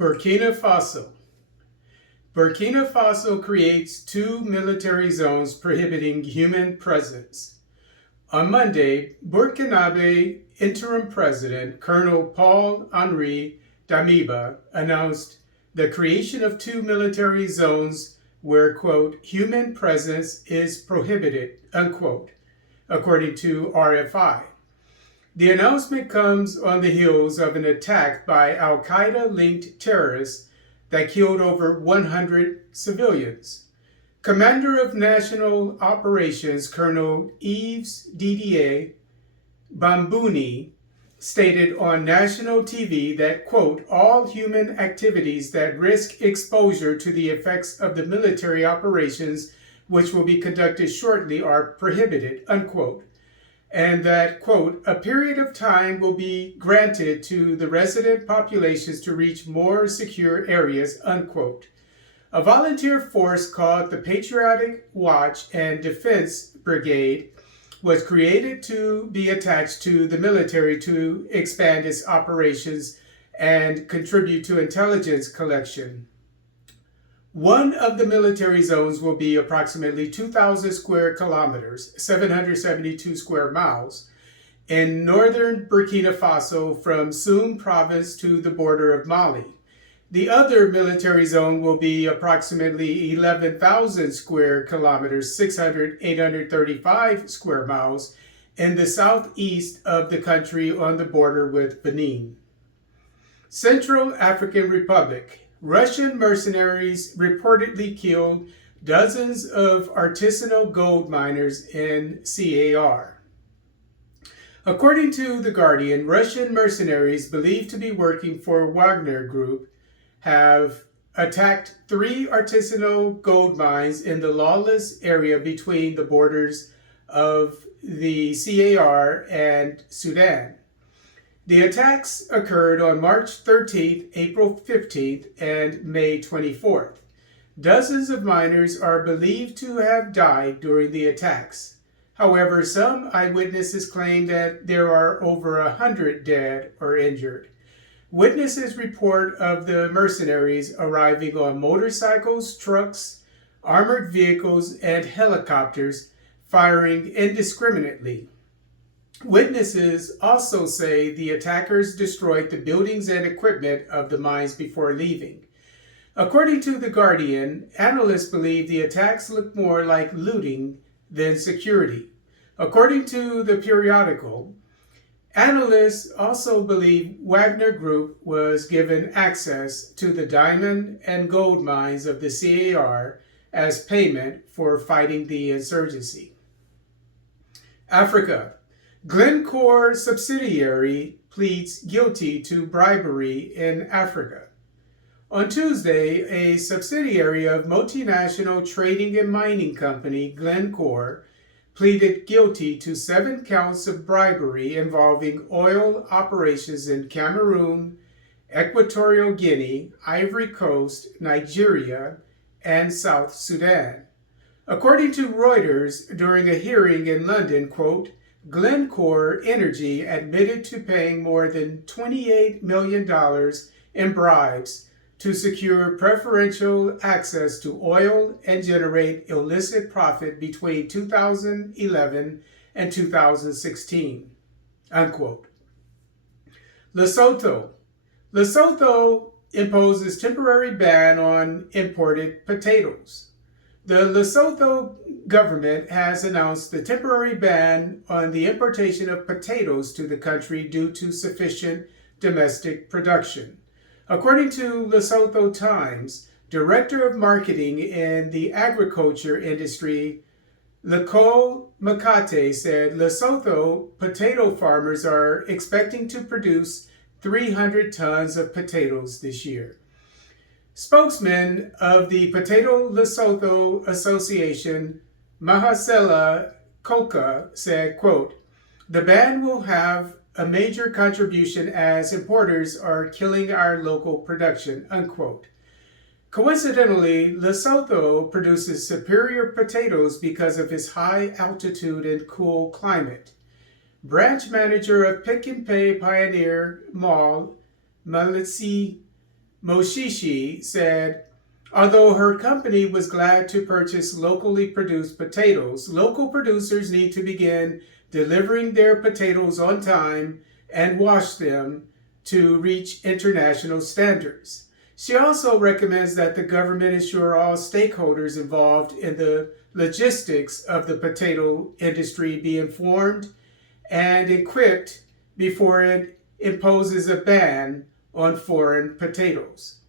Burkina Faso. Burkina Faso creates 2 military zones prohibiting human presence. On Monday, Burkinabe interim president Colonel Paul Henri Damiba announced the creation of 2 military zones where, quote, human presence is prohibited, unquote, according to RFI. The announcement comes on the heels of an attack by al-Qaeda-linked terrorists that killed over 100 civilians. Commander of National Operations Colonel Yves-Didier Bamouni stated on national TV that, quote, all human activities that risk exposure to the effects of the military operations which will be conducted shortly are prohibited, unquote, and that, quote, a period of time will be granted to the resident populations to reach more secure areas, unquote. A volunteer force called the Patriotic Watch and Defense Brigade was created to be attached to the military to expand its operations and contribute to intelligence collection. One of the military zones will be approximately 2,000 square kilometers, 772 square miles, in northern Burkina Faso from Soum province to the border of Mali. The other military zone will be approximately 11,000 square kilometers, 835 square miles, in the southeast of the country on the border with Benin. Central African Republic. Russian mercenaries reportedly killed dozens of artisanal gold miners in CAR. According to The Guardian, Russian mercenaries believed to be working for Wagner Group have attacked 3 artisanal gold mines in the lawless area between the borders of the CAR and Sudan. The attacks occurred on March 13th, April 15th, and May 24th. Dozens of miners are believed to have died during the attacks. However, some eyewitnesses claim that there are over 100 dead or injured. Witnesses report of the mercenaries arriving on motorcycles, trucks, armored vehicles, and helicopters, firing indiscriminately. Witnesses also say the attackers destroyed the buildings and equipment of the mines before leaving. According to The Guardian, analysts believe the attacks look more like looting than security. According to the periodical, analysts also believe Wagner Group was given access to the diamond and gold mines of the CAR as payment for fighting the insurgency. Africa. Glencore subsidiary pleads guilty to bribery in Africa. On Tuesday, a subsidiary of multinational trading and mining company Glencore pleaded guilty to 7 counts of bribery involving oil operations in Cameroon, Equatorial Guinea, Ivory Coast, Nigeria, and South Sudan. According to Reuters, during a hearing in London, quote, Glencore Energy admitted to paying more than $28 million in bribes to secure preferential access to oil and generate illicit profit between 2011 and 2016, unquote. Lesotho. Lesotho imposes temporary ban on imported potatoes. The Lesotho government has announced the temporary ban on the importation of potatoes to the country due to sufficient domestic production. According to Lesotho Times, Director of Marketing in the agriculture industry, Lekol Makate, said Lesotho potato farmers are expecting to produce 300 tons of potatoes this year. Spokesman of the Potato Lesotho Association, Mahasela Koka, said, quote, the ban will have a major contribution as importers are killing our local production, unquote. Coincidentally, Lesotho produces superior potatoes because of its high altitude and cool climate. Branch manager of Pick n Pay Pioneer Mall, Malitsi Moshishi, said, although her company was glad to purchase locally produced potatoes, local producers need to begin delivering their potatoes on time and wash them to reach international standards. She also recommends that the government ensure all stakeholders involved in the logistics of the potato industry be informed and equipped before it imposes a ban on foreign potatoes.